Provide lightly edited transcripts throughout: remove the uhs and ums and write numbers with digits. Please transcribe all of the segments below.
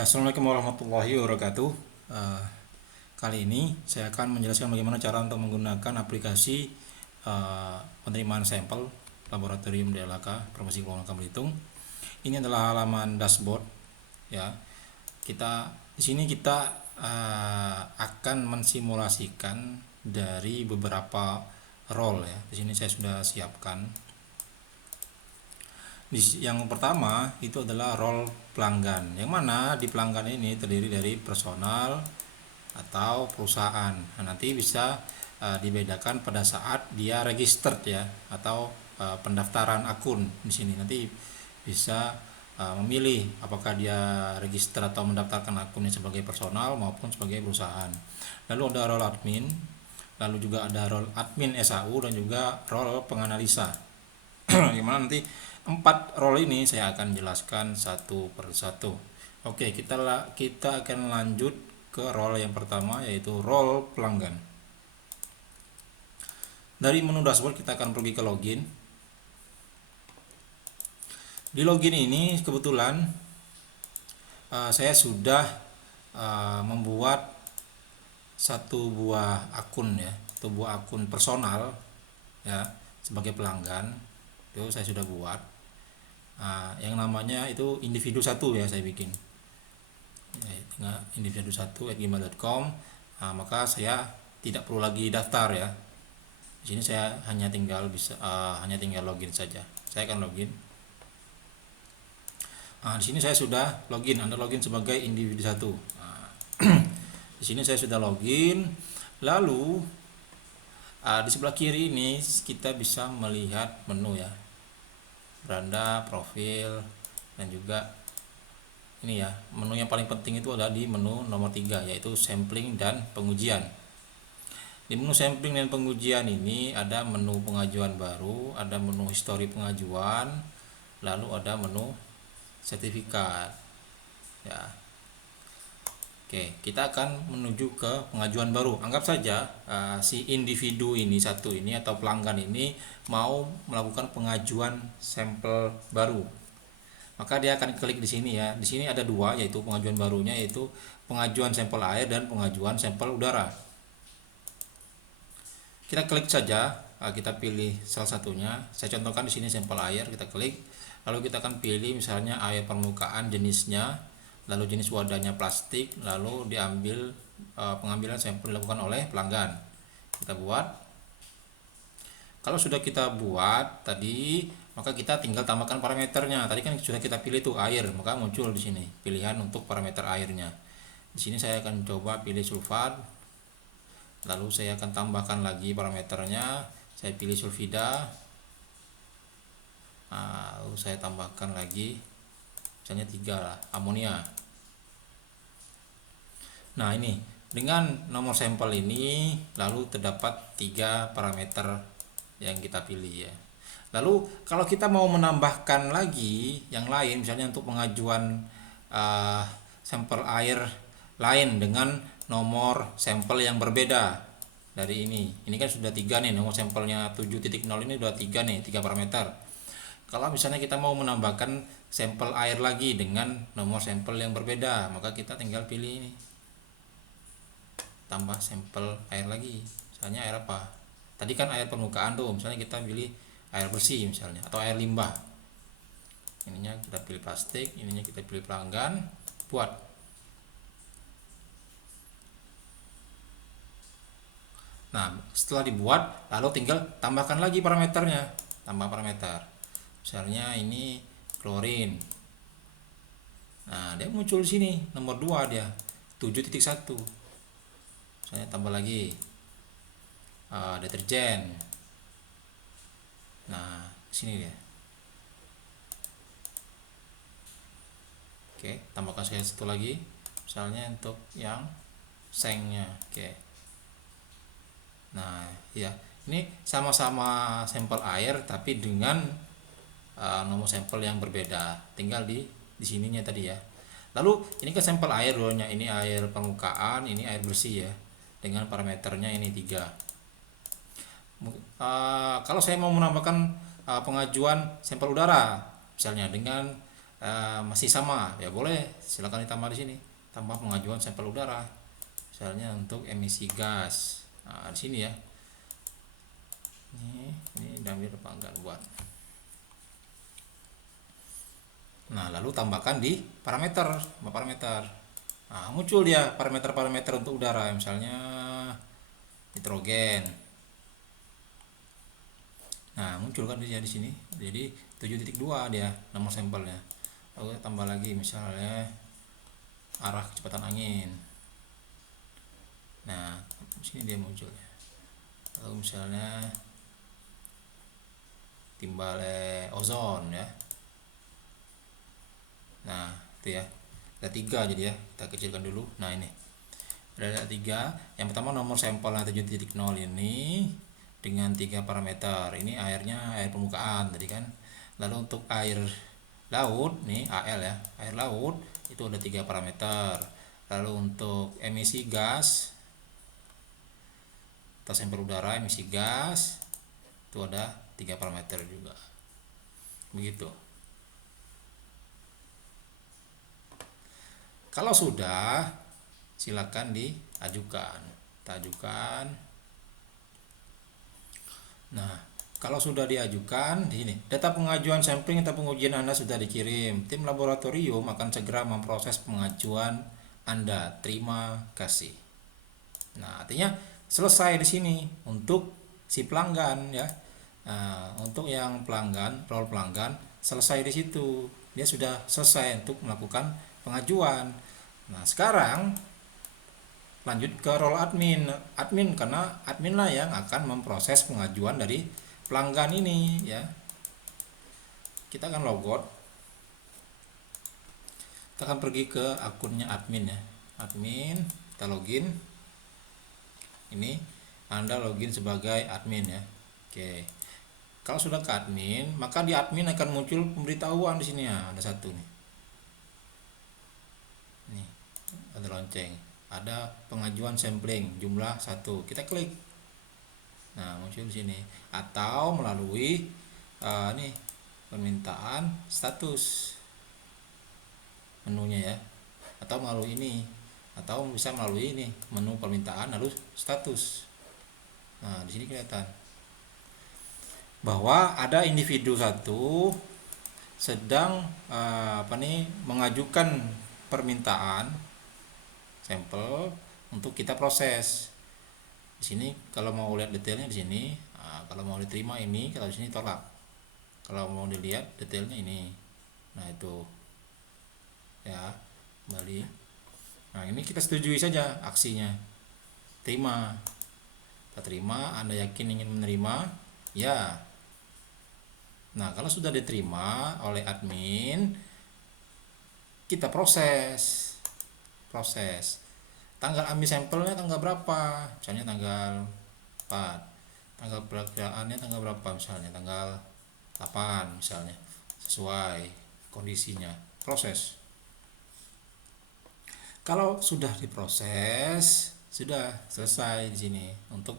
Ya, Assalamualaikum warahmatullahi wabarakatuh. Eh, Kali ini saya akan menjelaskan bagaimana cara untuk menggunakan aplikasi penerimaan sampel laboratorium DLHK Provinsi Kepulauan Langka Belitung. Ini adalah halaman dashboard. Ya, di sini kita akan mensimulasikan dari beberapa role ya. Di sini saya sudah siapkan. Yang pertama itu adalah role pelanggan, yang mana di pelanggan ini terdiri dari personal atau perusahaan. Nah, nanti bisa dibedakan pada saat dia registered ya, atau pendaftaran akun. Di sini nanti bisa memilih apakah dia register atau mendaftarkan akunnya sebagai personal maupun sebagai perusahaan. Lalu ada role admin, lalu juga ada role admin SAU, dan juga role penganalisa. Gimana nanti 4 role ini saya akan jelaskan satu persatu. Oke, kita akan lanjut ke role yang pertama, yaitu role pelanggan. Dari menu dashboard kita akan pergi ke login. Di login ini kebetulan saya sudah membuat satu buah akun ya, satu buah akun personal ya sebagai pelanggan. Itu saya sudah buat. Yang namanya itu individu 1 ya, saya bikin ya, individu 1@gmail.com. Maka saya tidak perlu lagi daftar ya. Di sini saya hanya tinggal login saja. Saya akan login. Di sini saya sudah login. Anda login sebagai individu 1. Di sini saya sudah login. Lalu di sebelah kiri ini kita bisa melihat menu ya, beranda, profil, dan juga ini ya, menu yang paling penting itu adalah di menu nomor 3, yaitu sampling dan pengujian. Di menu sampling dan pengujian ini ada menu pengajuan baru, ada menu histori pengajuan, lalu ada menu sertifikat ya. Oke, kita akan menuju ke pengajuan baru. Anggap saja si individu ini satu ini atau pelanggan ini mau melakukan pengajuan sampel baru. Maka dia akan klik di sini ya. Di sini ada 2, yaitu pengajuan barunya, yaitu pengajuan sampel air dan pengajuan sampel udara. Kita klik saja, kita pilih salah satunya. Saya contohkan di sini sampel air, kita klik. Lalu kita akan pilih misalnya air permukaan jenisnya, lalu jenis wadahnya plastik, lalu diambil pengambilan sampel dilakukan oleh pelanggan. Kita buat. Kalau sudah kita buat tadi, maka kita tinggal tambahkan parameternya. Tadi kan sudah kita pilih tuh air, maka muncul di sini pilihan untuk parameter airnya. Di sini saya akan coba pilih sulfat. Lalu saya akan tambahkan lagi parameternya. Saya pilih sulfida. Lalu saya tambahkan lagi misalnya 3 lah, amonia. Nah, ini dengan nomor sampel ini lalu terdapat 3 parameter yang kita pilih ya. Lalu kalau kita mau menambahkan lagi yang lain, misalnya untuk pengajuan sampel air lain dengan nomor sampel yang berbeda dari ini kan sudah 3 nih, nomor sampelnya 7.0 ini udah 3 nih, 3 parameter. Kalau misalnya kita mau menambahkan sampel air lagi dengan nomor sampel yang berbeda, maka kita tinggal pilih ini, tambah sampel air lagi. Misalnya air apa? Tadi kan air permukaan tuh, misalnya kita pilih air bersih misalnya, atau air limbah. Ininya kita pilih plastik, ininya kita pilih pelanggan, buat. Nah, setelah dibuat, lalu tinggal tambahkan lagi parameternya, tambah parameter. Misalnya ini klorin. Nah, dia muncul di sini nomor 2 dia, 7.1. Saya tambah lagi deterjen. Nah, sini dia. Oke, tambahkan saya satu lagi, misalnya untuk yang sengnya. Oke. Nah, ya, ini sama-sama sampel air tapi dengan nomor sampel yang berbeda. Tinggal di sininya tadi ya. Lalu ini kan sampel air dulunya, ini air permukaan, ini air bersih ya, dengan parameternya ini 3. Kalau saya mau menambahkan pengajuan sampel udara misalnya dengan masih sama, ya boleh silakan ditambah di sini, tambah pengajuan sampel udara misalnya untuk emisi gas. Nah, di sini ya, ini Damir apa enggak buat. Nah, lalu tambahkan di parameter. Nah, muncul dia parameter-parameter untuk udara, misalnya nitrogen. Nah, muncul kan dia di sini. Jadi 7.2 dia nomor sampelnya. Lalu tambah lagi misalnya arah kecepatan angin. Nah, di sini dia muncul. Lalu misalnya timbal ozon ya. Nah, itu ya. Ada 3 jadi ya. Kita kecilkan dulu. Nah, ini. Ada 3. Yang pertama nomor sampelnya 7.0 ini dengan 3 parameter. Ini airnya air permukaan tadi kan. Lalu untuk air laut nih AL ya. Air laut itu ada 3 parameter. Lalu untuk emisi gas atau sampel udara emisi gas itu ada 3 parameter juga. Begitu. Kalau sudah, silakan diajukan. Kita ajukan. Nah, kalau sudah diajukan, di sini data pengajuan sampling atau pengujian Anda sudah dikirim. Tim laboratorium akan segera memproses pengajuan Anda. Terima kasih. Nah, artinya selesai di sini untuk si pelanggan ya. Nah, untuk yang pelanggan, role pelanggan selesai di situ. Dia sudah selesai untuk melakukan pengajuan. Nah, sekarang lanjut ke role admin karena admin lah yang akan memproses pengajuan dari pelanggan ini ya. Kita akan logout, kita akan pergi ke akunnya admin ya, admin, kita login. Ini Anda login sebagai admin ya. Oke, kalau sudah ke admin, maka di admin akan muncul pemberitahuan di sini ya. Ada satu nih, ada lonceng, ada pengajuan sampling jumlah 1. Kita klik. Nah, muncul di sini. Atau melalui nih permintaan status menunya ya. Atau melalui ini. Atau bisa melalui ini menu permintaan lalu status. Nah, di sini kelihatan bahwa ada individu 1 sedang mengajukan permintaan sampel untuk kita proses. Di sini kalau mau lihat detailnya di sini, kalau mau diterima ini, kalau di sini tolak. Kalau mau dilihat detailnya ini. Nah, itu ya, kembali. Nah, ini kita setujui saja aksinya. Terima. Kita terima, Anda yakin ingin menerima? Ya. Nah, kalau sudah diterima oleh admin, kita proses. Tanggal ambil sampelnya tanggal berapa? Misalnya tanggal 4. Tanggal perayaannya tanggal berapa misalnya? Tanggal 8 misalnya. Sesuai kondisinya. Proses. Kalau sudah diproses, sudah selesai di sini untuk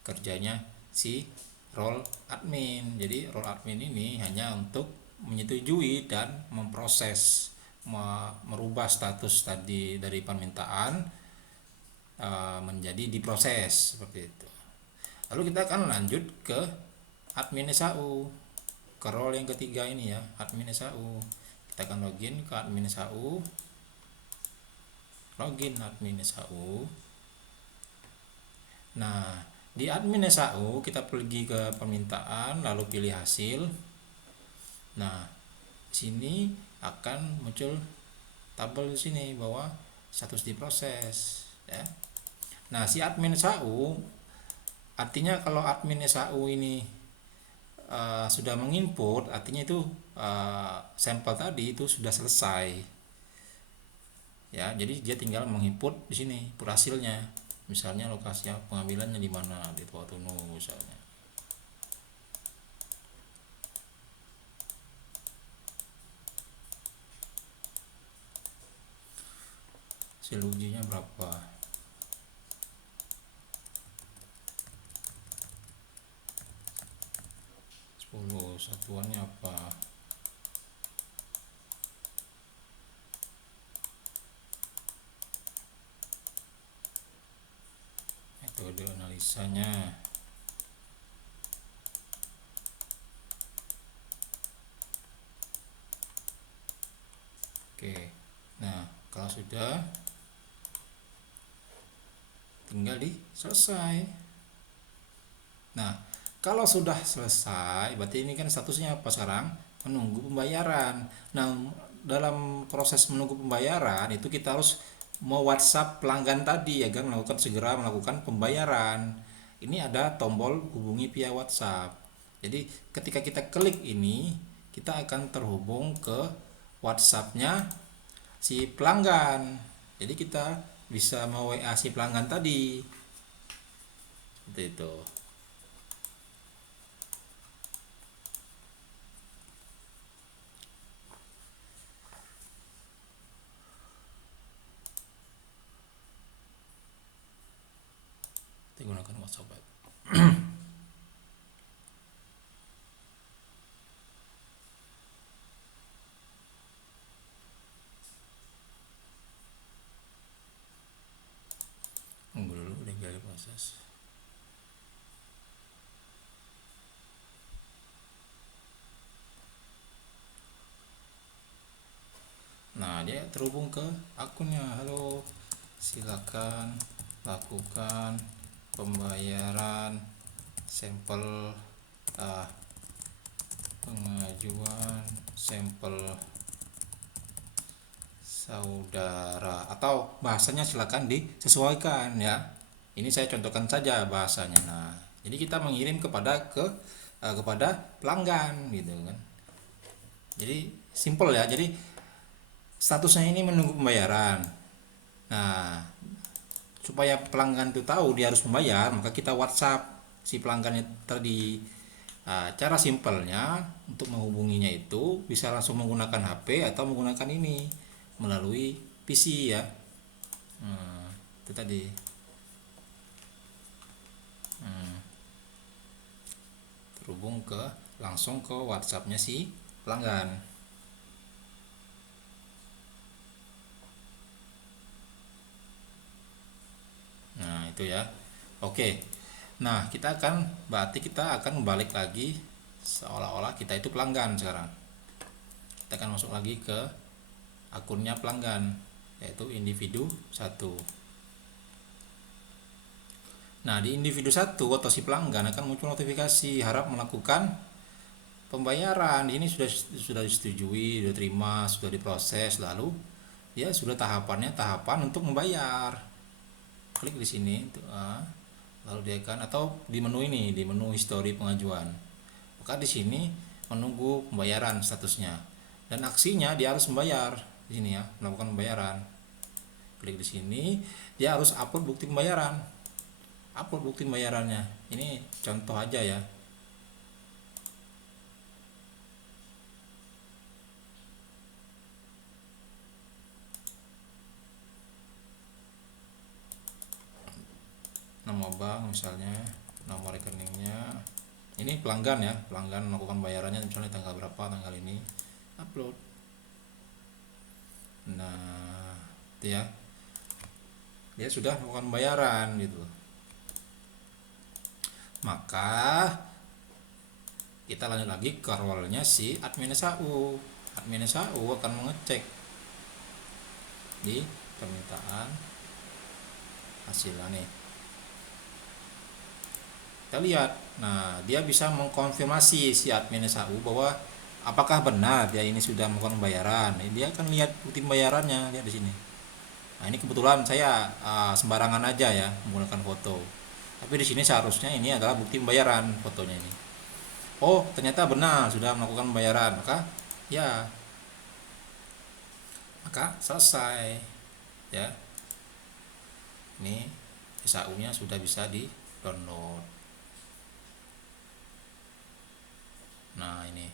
kerjanya si role admin. Jadi role admin ini hanya untuk menyetujui dan memproses, merubah status tadi dari permintaan menjadi diproses seperti itu. Lalu kita akan lanjut ke admin SAU, ke role yang ketiga ini ya, admin SAU. Kita akan login ke admin SAU. Login admin SAU. Nah, di admin SAU kita pergi ke permintaan lalu pilih hasil. Nah, sini akan muncul tabel di sini bahwa status diproses ya. Nah, si admin SAU artinya kalau admin SAU ini sudah menginput, artinya itu sampel tadi itu sudah selesai. Ya, jadi dia tinggal menginput di sini input hasilnya. Misalnya lokasi pengambilannya di mana, di Tuatunu misalnya. Hasil ujinya berapa? 10. Satuannya apa? analisanya. Oke, nah kalau sudah tinggal di selesai. Nah, kalau sudah selesai, berarti ini kan statusnya apa sekarang? Menunggu pembayaran. Nah, dalam proses menunggu pembayaran itu kita harus mau WhatsApp pelanggan tadi agar segera melakukan pembayaran. Ini ada tombol hubungi via WhatsApp. Jadi ketika kita klik ini, kita akan terhubung ke WhatsApp-nya si pelanggan. Jadi kita bisa mau WA si pelanggan tadi. Seperti itu. Kita gunakan WhatsApp web. Tunggu dulu legal proses. Nah, dia terhubung ke akunnya. Halo, silakan lakukan pembayaran sampel pengajuan sampel saudara, atau bahasanya silakan disesuaikan ya. Ini saya contohkan saja bahasanya. Nah, jadi kita mengirim kepada pelanggan gitu kan. Jadi simple ya. Jadi statusnya ini menunggu pembayaran. Nah, supaya pelanggan itu tahu dia harus membayar, maka kita WhatsApp si pelanggannya tadi. Nah, cara simpelnya untuk menghubunginya itu bisa langsung menggunakan HP atau menggunakan ini melalui PC ya. Nah, itu tadi. Terhubung langsung ke WhatsAppnya si pelanggan. Nah, itu ya. Oke. Nah, berarti kita akan balik lagi seolah-olah kita itu pelanggan sekarang. Kita akan masuk lagi ke akunnya pelanggan, yaitu individu 1. Nah, di individu 1 atau si pelanggan akan muncul notifikasi harap melakukan pembayaran. Ini sudah disetujui, sudah terima, sudah diproses, lalu ya sudah tahapan untuk membayar. Klik di sini lalu dia akan, atau di menu ini, di menu histori pengajuan. Maka di sini menunggu pembayaran statusnya. Dan aksinya dia harus membayar di sini ya, melakukan pembayaran. Klik di sini, dia harus upload bukti pembayaran. Upload bukti pembayarannya. Ini contoh aja ya. Nama bank misalnya, nomor rekeningnya. Ini pelanggan ya, pelanggan melakukan bayarannya misalnya tanggal berapa, tanggal ini, upload. Nah, itu ya, dia sudah melakukan bayaran gitu. Maka kita lanjut lagi ke role-nya si admin SAU. Admin SAU akan mengecek di permintaan hasilnya nih. Kita lihat, nah dia bisa mengkonfirmasi si admin SAU bahwa apakah benar dia ini sudah melakukan pembayaran. Dia akan lihat bukti pembayarannya, lihat di sini. Nah, ini kebetulan saya sembarangan aja ya menggunakan foto. Tapi di sini seharusnya ini adalah bukti pembayaran fotonya ini. Oh, ternyata benar sudah melakukan pembayaran, maka selesai ya. Ini SAU-nya sudah bisa di-download. Nah, ini.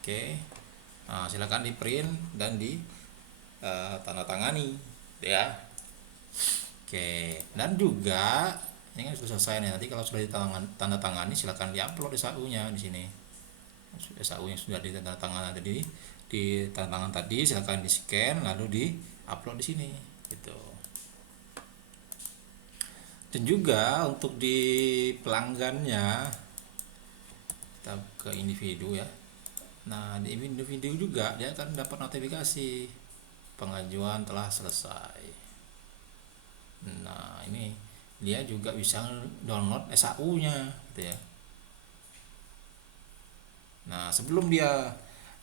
Oke. Nah, silakan di-print dan di tanda tangani ya. Oke. Dan juga Ini kan sudah selesai nih. Nanti kalau sudah tanda tangani silakan diupload SAU-nya di sini. SAU yang sudah ditandatangani tadi, di tanda tangan tadi silakan di scan lalu di upload di sini gitu. Dan juga untuk di pelanggannya kita ke individu ya. Nah, di individu juga dia akan dapat notifikasi pengajuan telah selesai. Nah, ini dia juga bisa download SAU-nya gitu ya. Nah, sebelum dia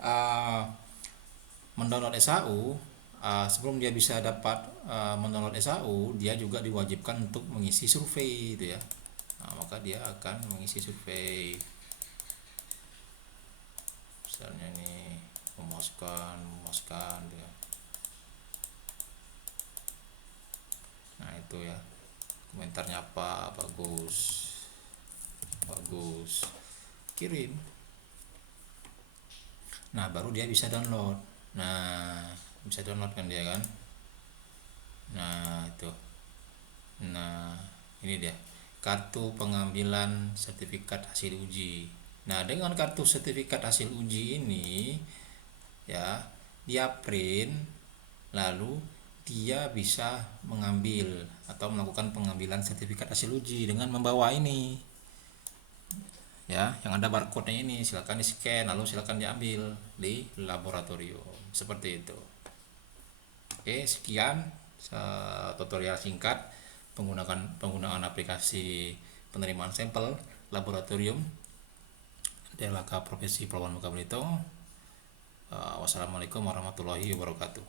uh, mendownload SAU, sebelum dia bisa dapat mendownload SAU, dia juga diwajibkan untuk mengisi survei gitu ya. Nah, maka dia akan mengisi survei. Misalnya nih memuaskan gitu ya. Nah, itu ya. Komentarnya apa? Bagus. Bagus. Kirim. Nah, baru dia bisa download. Nah, bisa download kan dia kan. Nah, itu. Nah, ini dia. Kartu pengambilan sertifikat hasil uji. Nah, dengan kartu sertifikat hasil uji ini ya, dia print lalu dia bisa mengambil atau melakukan pengambilan sertifikat hasil uji dengan membawa ini ya, yang ada barcode-nya ini. Silakan di scan lalu silakan diambil di laboratorium seperti itu. Oke, sekian tutorial singkat penggunaan aplikasi penerimaan sampel laboratorium DLHK Provinsi Pelabuhan Bangka Belitung. Wassalamualaikum warahmatullahi wabarakatuh.